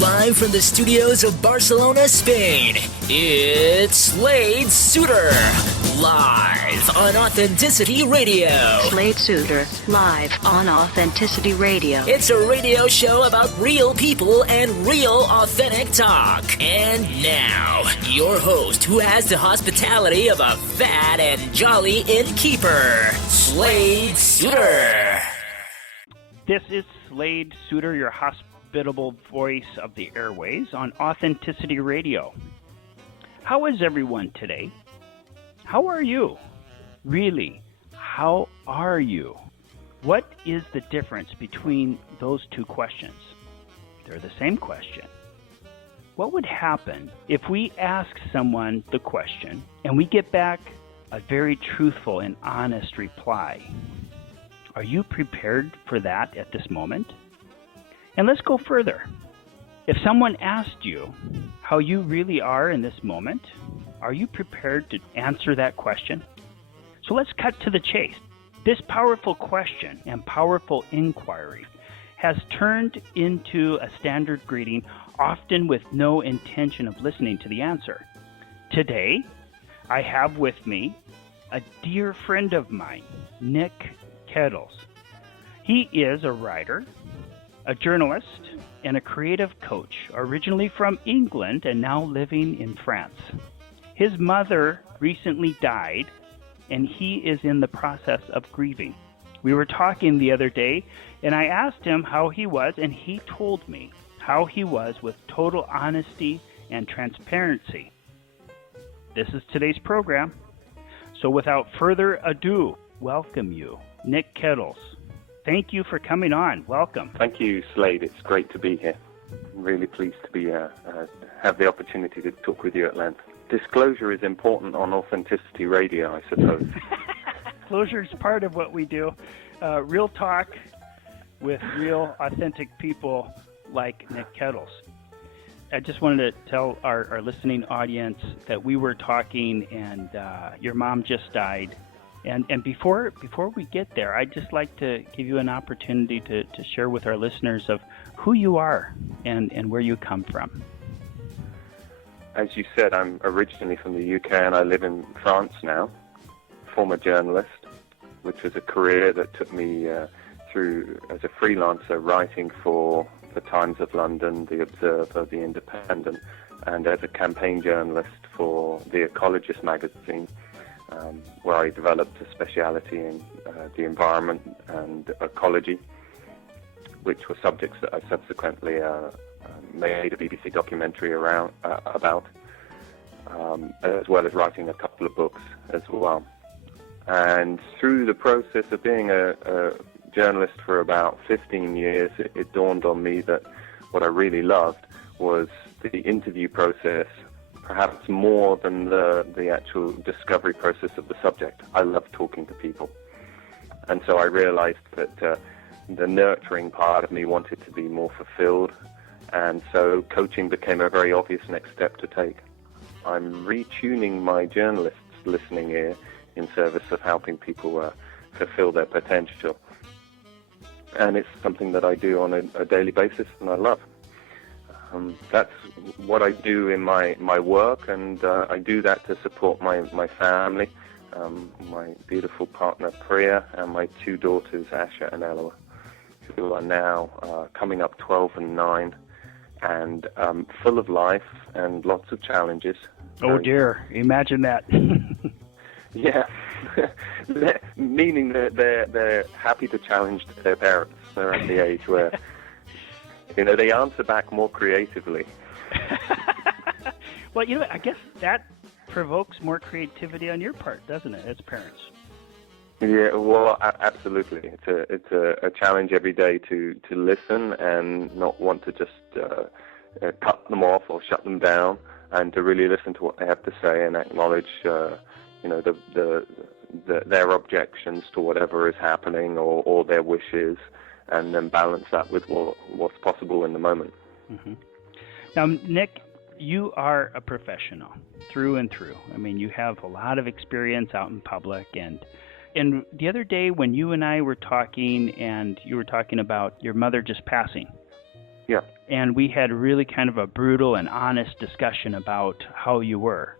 Live from the studios of Barcelona, Spain, it's Slade Suter, live on Authenticity Radio. Slade Suter, live on Authenticity Radio. It's a radio show about real people and real authentic talk. And now, your host who has the hospitality of a fat and jolly innkeeper, Slade Suter. This is Slade Suter, your hospitable voice of the airways on Authenticity Radio. How is everyone today? How are you? Really, how are you? What is the difference between those two questions? They're the same question. What would happen if we ask someone the question and we get back a very truthful and honest reply? Are you prepared for that at this moment? And let's go further. If someone asked you how you really are in this moment, are you prepared to answer that question? So let's cut to the chase. This powerful question and powerful inquiry has turned into a standard greeting, often with no intention of listening to the answer. Today, I have with me a dear friend of mine, Nick Kettles. He is a writer, a journalist, and a creative coach, originally from England and now living in France. His mother recently died, and he is in the process of grieving. We were talking the other day, and I asked him how he was, and he told me how he was with total honesty and transparency. This is today's program. So without further ado, welcome you, Nick Kettles. Thank you for coming on. Welcome. Thank you, Slade. It's great to be here. I'm really pleased to be have the opportunity to talk with you at length. Disclosure is important on Authenticity Radio, I suppose. Disclosure is part of what we do. Real talk with real, authentic people like Nick Kettles. I just wanted to tell our listening audience that we were talking and your mom just died. And before we get there, I'd just like to give you an opportunity to share with our listeners of who you are and where you come from. As you said, I'm originally from the UK and I live in France now. Former journalist, which was a career that took me through as a freelancer writing for the Times of London, the Observer, the Independent, and as a campaign journalist for the Ecologist magazine. Where I developed a speciality in the environment and ecology, which were subjects that I subsequently made a BBC documentary about, as well as writing a couple of books as well. And through the process of being a journalist for about 15 years, it dawned on me that what I really loved was the interview process, perhaps more than the actual discovery process of the subject. I love talking to people. And so I realized that the nurturing part of me wanted to be more fulfilled, and so coaching became a very obvious next step to take. I'm retuning my journalist's listening ear in service of helping people fulfill their potential. And it's something that I do on a daily basis, and I love. That's what I do in my work, and I do that to support my family, my beautiful partner Priya, and my two daughters Asha and Ella, who are now coming up 12 and 9, and full of life and lots of challenges. Oh dear, imagine that. Yeah, meaning that they're happy to challenge their parents. They're at the age where they answer back more creatively. Well, I guess that provokes more creativity on your part, doesn't it, as parents? Yeah, well, absolutely. It's a challenge every day to listen and not want to just cut them off or shut them down, and to really listen to what they have to say and acknowledge, their objections to whatever is happening or their wishes, and then balance that with what's possible in the moment. Mm-hmm. Now, Nick, you are a professional through and through. I mean, you have a lot of experience out in public, and the other day when you and I were talking, and you were talking about your mother just passing, Yeah. And we had really kind of a brutal and honest discussion about how you were.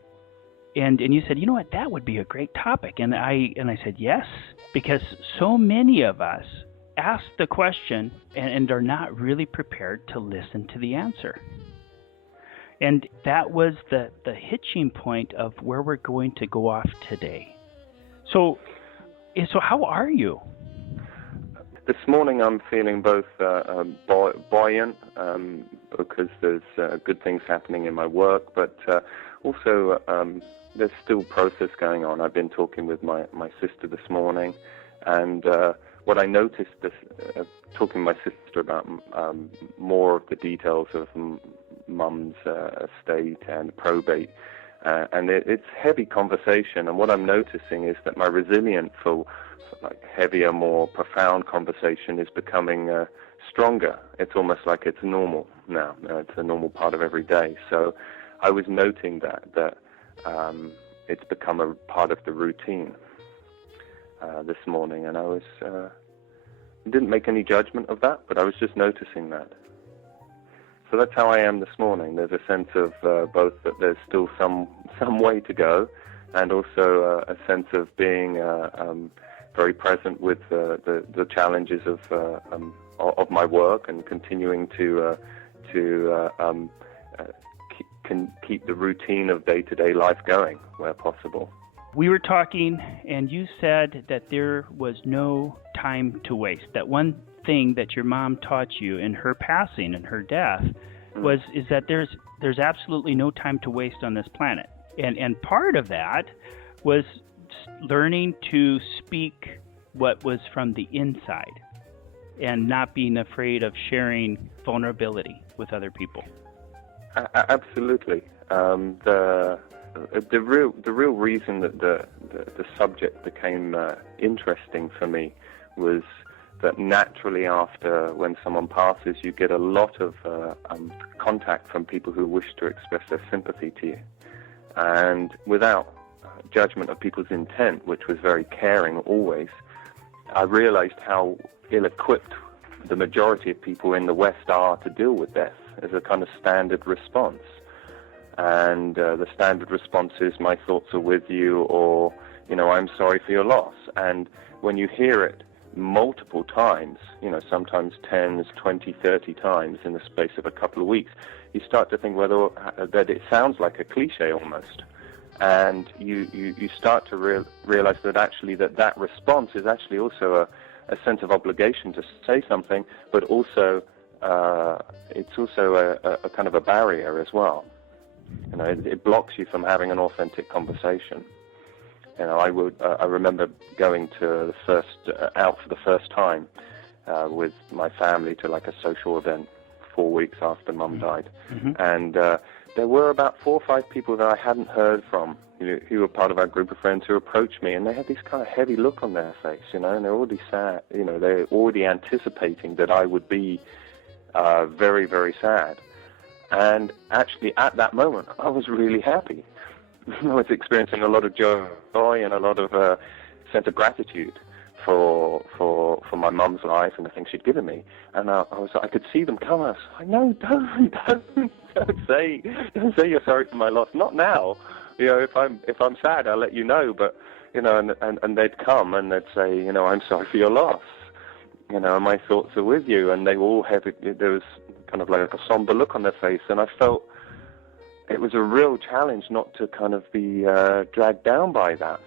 And you said, you know what, that would be a great topic. And I said, yes, because so many of us ask the question and are not really prepared to listen to the answer. And that was the hitching point of where we're going to go off today. So how are you? This morning I'm feeling both buoyant because there's good things happening in my work, but also there's still process going on. I've been talking with my sister this morning, and what I noticed talking to my sister about more of the details of Mum's estate and probate, and it's heavy conversation, and what I'm noticing is that my resilience for like heavier, more profound conversation is becoming stronger. It's almost like it's normal now. It's a normal part of every day. So I was noting that it's become a part of the routine this morning, and I was didn't make any judgment of that, but I was just noticing that. So that's how I am this morning. There's a sense of both that there's still some way to go, and also a sense of being very present with the challenges of my work and continuing to keep the routine of day-to-day life going where possible. We were talking, and you said that there was no time to waste. That one thing that your mom taught you in her passing and her death is that there's absolutely no time to waste on this planet. And part of that was learning to speak what was from the inside and not being afraid of sharing vulnerability with other people. Absolutely. The real reason that the subject became interesting for me was that naturally after when someone passes, you get a lot of contact from people who wish to express their sympathy to you. And without judgment of people's intent, which was very caring always, I realized how ill-equipped the majority of people in the West are to deal with death as a kind of standard response. And the standard response is, my thoughts are with you, or, I'm sorry for your loss. And when you hear it multiple times, sometimes 10, 20, 30 times in the space of a couple of weeks, you start to think that it sounds like a cliche almost. And you start to realize that actually that response is actually also a sense of obligation to say something, but also it's also a kind of a barrier as well. It blocks you from having an authentic conversation. I remember going to out for the first time with my family to like a social event 4 weeks after Mum died, and there were about 4 or 5 people that I hadn't heard from, who were part of our group of friends, who approached me, and they had this kind of heavy look on their face, and they're already sad, they're already anticipating that I would be very, very sad. And actually, at that moment, I was really happy. I was experiencing a lot of joy and a lot of sense of gratitude for my mum's life and the things she'd given me. And I could see them come. I was like, no, don't say you're sorry for my loss. Not now. If I'm sad, I'll let you know. But and they'd come and they'd say, I'm sorry for your loss. My thoughts are with you. And they all had, there was kind of like a somber look on their face, and I felt it was a real challenge not to kind of be dragged down by that.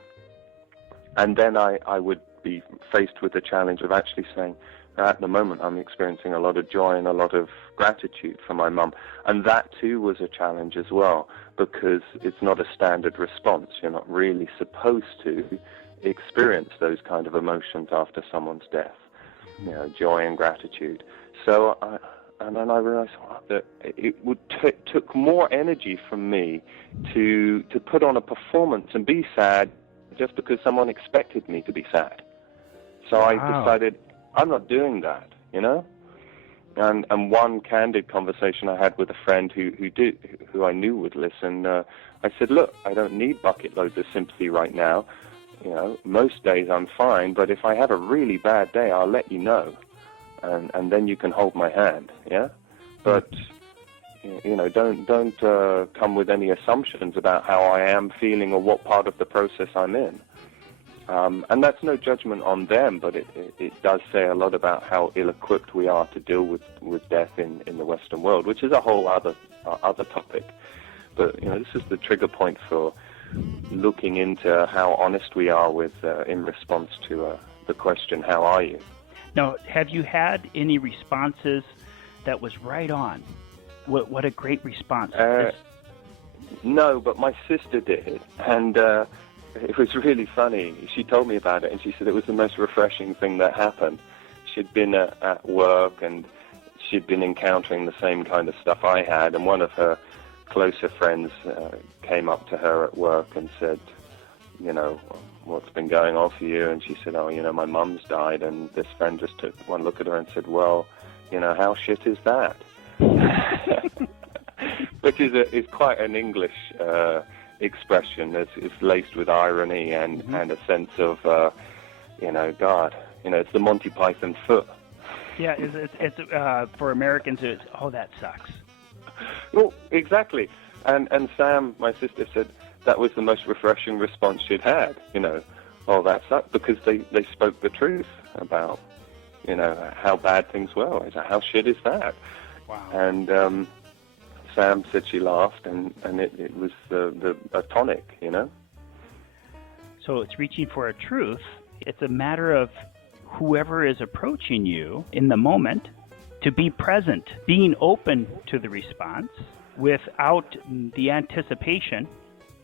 And then I would be faced with the challenge of actually saying, at the moment I'm experiencing a lot of joy and a lot of gratitude for my mum. And that too was a challenge as well, because it's not a standard response. You're not really supposed to experience those kind of emotions after someone's death, joy and gratitude. So and then I realized that it would took more energy from me to put on a performance and be sad just because someone expected me to be sad. So I decided I'm not doing that, And one candid conversation I had with a friend who I knew would listen, I said, look, I don't need bucket loads of sympathy right now. Most days I'm fine, but if I have a really bad day, I'll let you know. And then you can hold my hand, yeah? but don't come with any assumptions about how I am feeling or what part of the process I'm in. And that's no judgment on them, but it does say a lot about how ill-equipped we are to deal with death in the Western world, which is a whole other topic. But this is the trigger point for looking into how honest we are with in response to the question, "How are you?" Now, have you had any responses that was right on? What a great response! No, but my sister did, and it was really funny. She told me about it, and she said it was the most refreshing thing that happened. She'd been at work, and she'd been encountering the same kind of stuff I had, and one of her closer friends came up to her at work and said, "What's been going on for you?" And she said, "Oh, my mum's died." And this friend just took one look at her and said, "Well, how shit is that?" Which is quite an English expression. It's laced with irony and a sense of, God, it's the Monty Python foot. Yeah, it's for Americans, it's, "Oh, that sucks." Well, exactly. And Sam, my sister, said that was the most refreshing response she'd had. "Oh, that sucks," because they spoke the truth about, how bad things were. I said, "How shit is that?" Wow. And Sam said she laughed, and it was a tonic, So it's reaching for a truth. It's a matter of whoever is approaching you in the moment to be present, being open to the response without the anticipation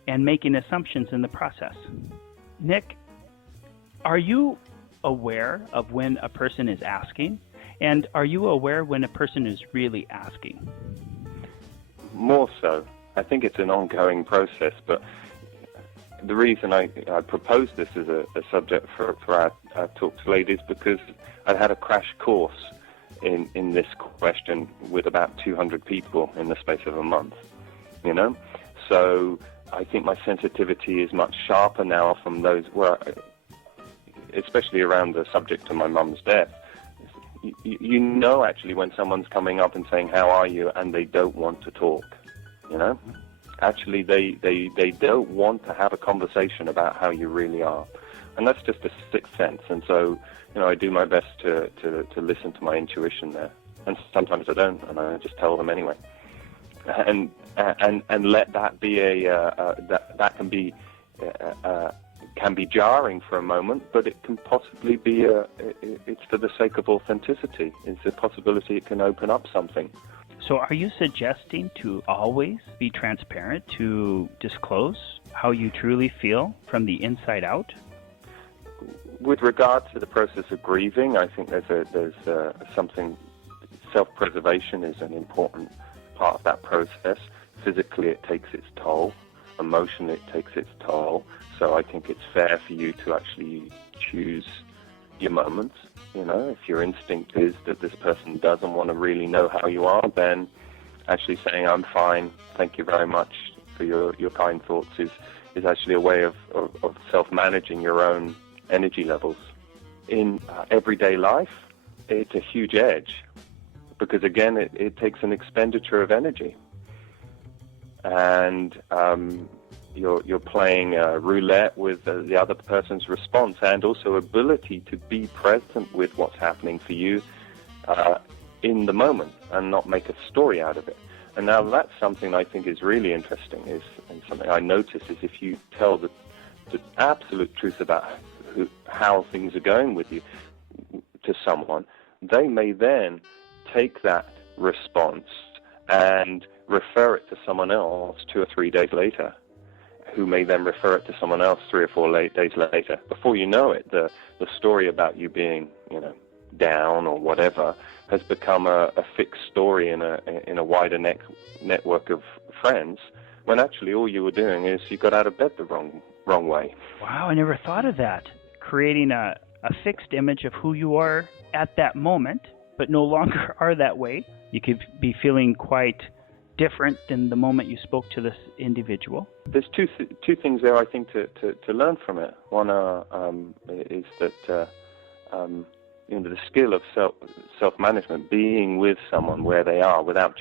and making assumptions in the process. Nick, are you aware of when a person is asking? And are you aware when a person is really asking? More so. I think it's an ongoing process, but the reason I proposed this as a subject for our talk today is because I had a crash course in this question with about 200 people in the space of a month, So I think my sensitivity is much sharper now from those where, especially around the subject of my mum's death. Actually when someone's coming up and saying, "How are you?" and they don't want to talk, Actually, they don't want to have a conversation about how you really are. And that's just a sixth sense. And so, I do my best to listen to my intuition there. And sometimes I don't, and I just tell them anyway. And let that be that can be jarring for a moment, but it can possibly be it's for the sake of authenticity. It's a possibility it can open up something. So are you suggesting to always be transparent, to disclose how you truly feel from the inside out? With regard to the process of grieving, I think there's something, self-preservation is an important part of that process. Physically, it takes its toll. Emotionally, it takes its toll. So I think it's fair for you to actually choose your moments. If your instinct is that this person doesn't want to really know how you are, then actually saying, "I'm fine, thank you very much for your kind thoughts," is actually a way of self-managing your own energy levels. In everyday life, it's a huge edge because, again, it takes an expenditure of energy. And you're playing roulette with the other person's response and also ability to be present with what's happening for you in the moment and not make a story out of it. And now that's something I think is really interesting, and something I notice is if you tell the absolute truth about how things are going with you to someone, they may then take that response and refer it to someone else 2 or 3 days later, who may then refer it to someone else 3 or 4 days later. Before you know it, the story about you being, down or whatever has become a fixed story in a wider network of friends, when actually all you were doing is you got out of bed the wrong way. Wow, I never thought of that. Creating a fixed image of who you are at that moment, but no longer are that way. You could be feeling quite different than the moment you spoke to this individual. There's two things there, I think, to learn from it. One is that the skill of self-management, being with someone where they are without